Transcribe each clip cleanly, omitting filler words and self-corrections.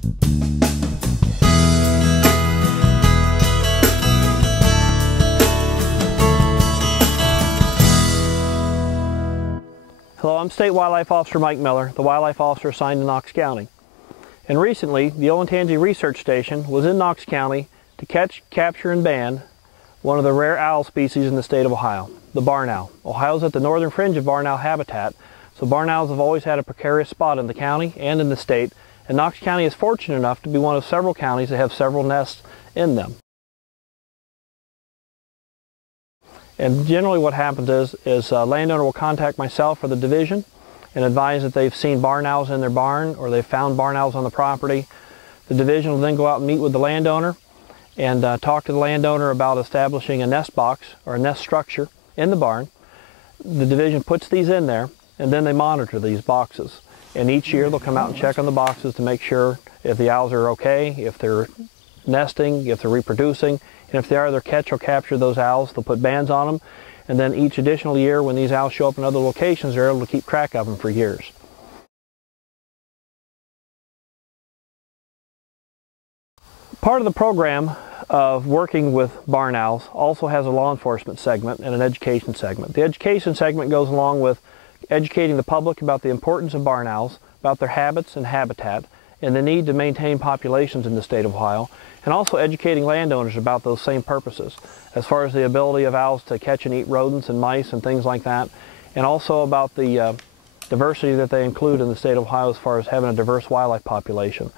Hello, I'm State Wildlife Officer Mike Miller, the Wildlife Officer assigned to Knox County. And recently, the Olentangy Research Station was in Knox County to catch, capture, and ban one of the rare owl species in the state of Ohio, the barn owl. Ohio's at the northern fringe of barn owl habitat, so barn owls have always had a precarious spot in the county and in the state, and Knox County is fortunate enough to be one of several counties that have several nests in them. And generally what happens is a landowner will contact myself or the division and advise that they've seen barn owls in their barn or they've found barn owls on the property. The division will then go out and meet with the landowner and talk to the landowner about establishing a nest box or a nest structure in the barn. The division puts these in there and then they monitor these boxes. And each year they'll come out and check on the boxes to make sure if the owls are okay, if they're nesting, if they're reproducing, and if they are, they'll catch or capture those owls. They'll put bands on them, and then each additional year when these owls show up in other locations, they're able to keep track of them for years. Part of the program of working with barn owls also has a law enforcement segment and an education segment. The education segment goes along with educating the public about the importance of barn owls, about their habits and habitat, and the need to maintain populations in the state of Ohio, and also educating landowners about those same purposes, as far as the ability of owls to catch and eat rodents and mice and things like that, and also about the diversity that they include in the state of Ohio as far as having a diverse wildlife population.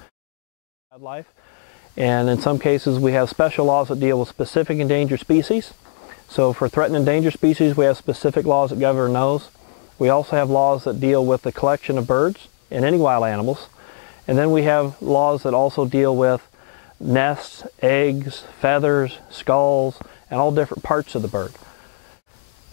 And in some cases we have special laws that deal with specific endangered species. So for threatened and endangered species we have specific laws that govern those. We also have laws that deal with the collection of birds and any wild animals. And then we have laws that also deal with nests, eggs, feathers, skulls, and all different parts of the bird.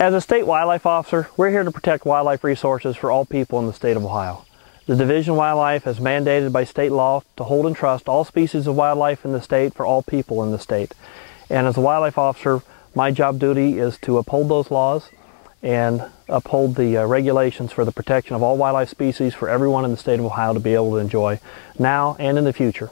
As a state wildlife officer, we're here to protect wildlife resources for all people in the state of Ohio. The Division of Wildlife is mandated by state law to hold and trust all species of wildlife in the state for all people in the state. And as a wildlife officer, my job duty is to uphold those laws and uphold the regulations for the protection of all wildlife species for everyone in the state of Ohio to be able to enjoy now and in the future.